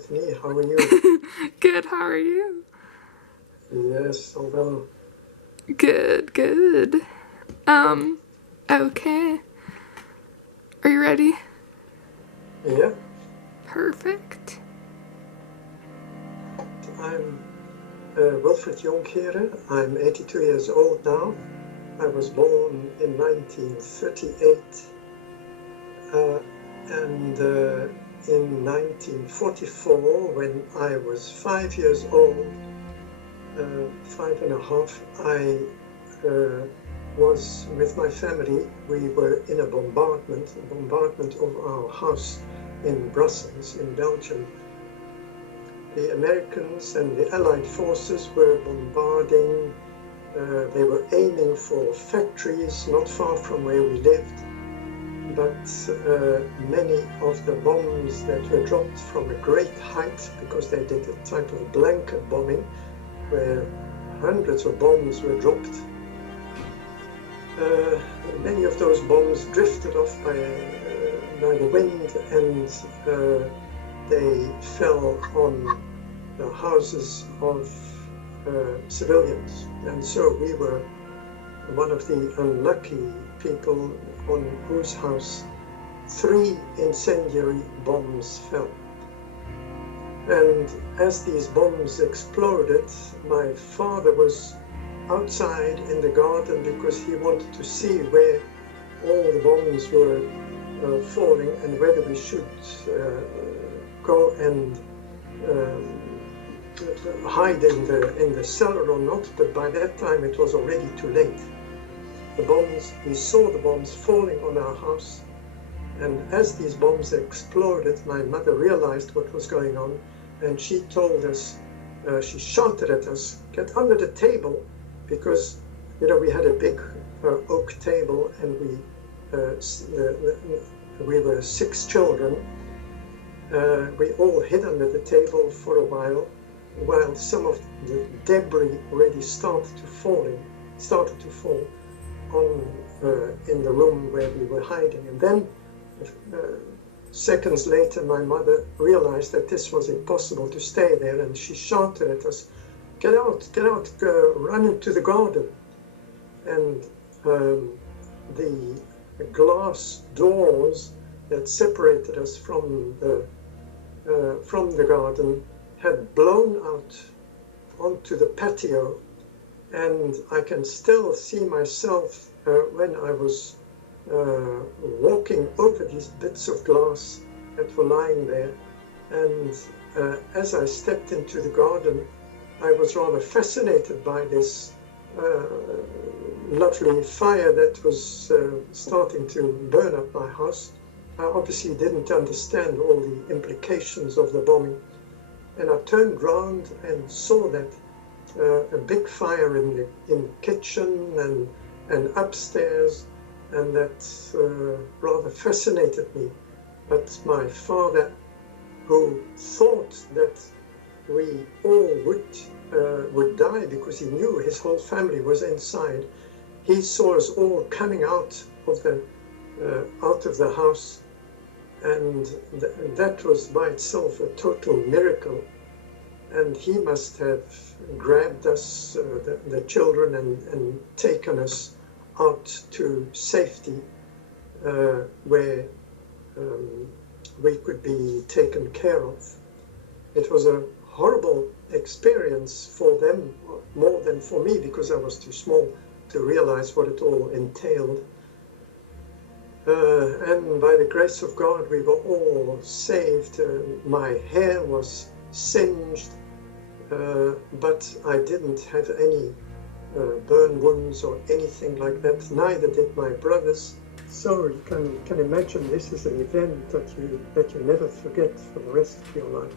Anthony. How are you? Good, how are you? Yes, all well. Good, good. Okay. Are you ready? Yeah, Perfect. I'm Wilfred Jonkere. I'm 82 years old now. I was born in 1938 and in 1944, when I was 5 years old, 5.5, I was with my family. We were in a bombardment of our house in Brussels, in Belgium. The Americans and the Allied forces were bombarding. They were aiming for factories not far from where we lived, but many of the bombs that were dropped from a great height, because they did a type of blanket bombing where hundreds of bombs were dropped. Many of those bombs drifted off by the wind, and they fell on the houses of civilians. And so we were one of the unlucky people on whose house 3 incendiary bombs fell. And as these bombs exploded, my father was outside in the garden because he wanted to see where all the bombs were falling and whether we should go and hide in the cellar or not. But by that time it was already too late. We saw the bombs falling on our house, and as these bombs exploded, my mother realized what was going on, and she told us, she shouted at us, "Get under the table," because we had a big oak table, and we were 6 children. We all hid under the table for a while some of the debris already started to fall in the room where we were hiding. And then seconds later, my mother realized that this was impossible to stay there, and she shouted at us, get out, run into the garden." And the glass doors that separated us from the garden had blown out onto the patio, and I can still see myself when I was walking over these bits of glass that were lying there. And as I stepped into the garden, I was rather fascinated by this lovely fire that was starting to burn up my house. I obviously didn't understand all the implications of the bombing. And I turned round and saw that a big fire in the kitchen and upstairs, and that rather fascinated me. But my father, who thought that we all would die because he knew his whole family was inside, he saw us all coming out of the house, and that was by itself a total miracle. And he must have grabbed us, the children, and taken us out to safety, where we could be taken care of. It was a horrible experience for them, more than for me, because I was too small to realize what it all entailed. And by the grace of God, we were all saved. My hair was singed, but I didn't have any burn wounds or anything like that. Neither did my brothers. So you can imagine this is an event that you never forget for the rest of your life.